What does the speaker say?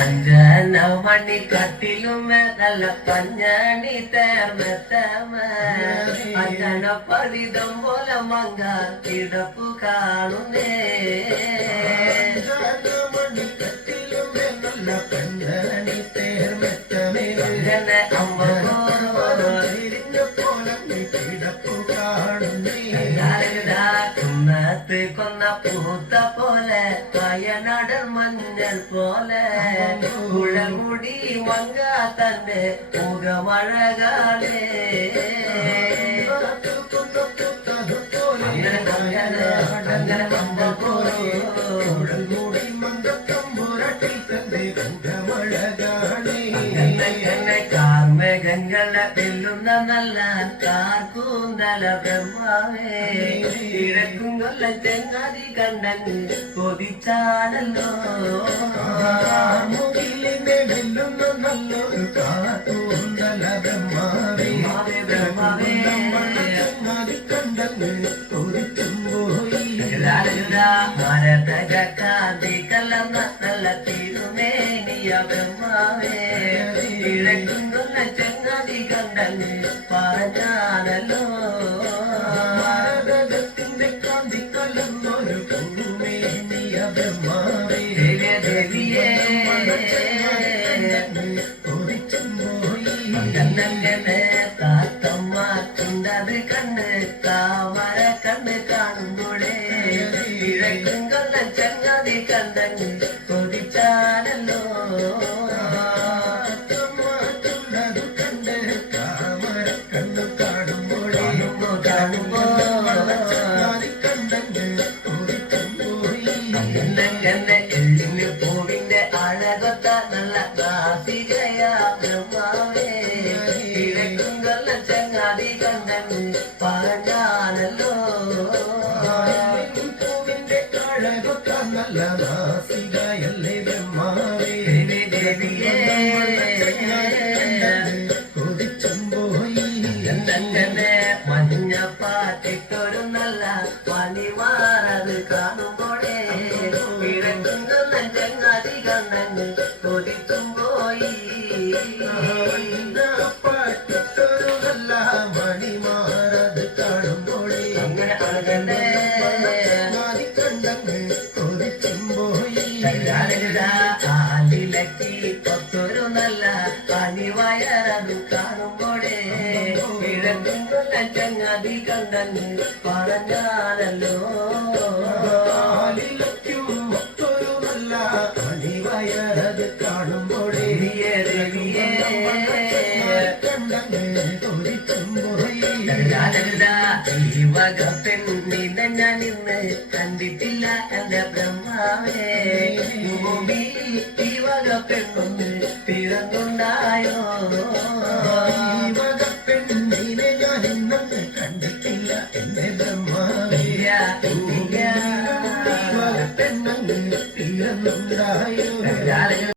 അഞ്ചന മണി കട്ടിലുമേ നല്ല പഞ്ഞണി തേർമെത്തമ അഞ്ചന പതിതം പോലെ മങ്ക കിടപ്പു കാണുന്നേ മണി കട്ടിലുമേ നല്ല പഞ്ഞണി തേർമെത്തമേ അങ്ങനെ അമ്മ കിടപ്പു കാണുന്നേ കുന്നത്ത് കൊന്ന പൂത്ത പോലെ വയനാടൻ മഞ്ഞൾ പോലെ കുഴമുടി മങ്ക തന്റെ മുഖമഴകാലേ അങ്ങനെ മങ്ക പോലെ കാർമേഘങ്ങളെ വെല്ലുന്ന നല്ല കാർക്കൂന്തല ബ്രഹ്മാവേ ഇഴക്കും കൊല്ല ചെങ്ങാതി കണ്ടങ്ങ് കൊതിച്ചാണല്ലോ മുകിലിനെ വെല്ലുന്ന നല്ലൊരു കാർക്കൂന്തല ബ്രഹ്മാവേ ബ്രഹ്മാവേ കണ്ടങ്ങ് കൊതിച്ചും പോയി മരതക കാന്തി കലർന്ന നല്ല തിരുമേനിയ ബ്രഹ്മാവേ ഇഴക്കും കൊല്ല ചെങ്ങാതി കണ്ടങ്ങ് പറഞ്ഞാണല്ലോ ഭാരതത്തിന്റെ കാന്തി കലർന്നൊരു പൂമേനിയ ബ്രഹ്മാവേ ദേവിയേ കൊതിച്ചും പോയി കണ്ണങ്ങനെ താത്തമ്മ ചുണ്ടത് കണ്ട് താമര കണ്ണ് കാണുമ്പോഴേ ഇഴക്കും കൊല്ല ചങ്ങാതി കണ്ടങ്ങ് കൊതിച്ചാണല്ലോ കാണുമ്പോ കണ്ണങ്ങനെ എള്ളിന് പൂവിന്റെ അഴകൊത്ത നല്ല നാസികയ ബ്രഹ്മാവേ ഇഴക്കും കൊല്ല ചങ്ങാതി കണ്ടങ്ങ് പറഞ്ഞാണല്ലോ പൂവിന്റെ അഴകൊത്ത നല്ല നാസികയല്ലേ ബ്രഹ്മാവേ ദേവിയേ കൊതിച്ചും പോയി കണ്ണങ്ങനെ മഞ്ഞപ്പാട്ടിട്ടൊരു നല്ല പണിമാറത് കാണുമ്പോഴേ ഇഴക്കും കൊല്ല ചങ്ങാതി കണ്ടങ്ങ് കൊതിച്ചും പോയി പാട്ടിട്ടൊരു നല്ല മണിമാറത് കാണുമ്പോഴേ അങ്ങനെ അഴകണ്ടേ കണ്ടങ്ങ് കൊതിച്ചും പോയി ആലിലക്കി കൊത്തൊരു നല്ല പണിവയറത് കാണുമ്പോഴേ ഇഴക്കും കൊല്ല ചങ്ങാതി കണ്ടങ്ങ് പറഞ്ഞാണല്ലോ ആലിലയ്ക്കും മറ്റൊരു നല്ല അണിവയറത് കാണുമ്പോഴേ ദേവിയേ കണ്ടങ്ങ് കൊതിച്ചും പോയി ഈ വക പെണ്ണിനെ ഞാൻ ഇന്ന് കണ്ടിട്ടില്ല എന്റെ ബ്രഹ്മാവേ ഈ വക പെണ്ണൊന്ന് പിറന്നുണ്ടായോ പെണ്ണിനെ ഞാൻ ഇന്നൊന്ന് കണ്ടിട്ടില്ല എന്റെ ബ്രഹ്മാവേ പെണ്ണങ്ങ് തീർന്നുണ്ടായോ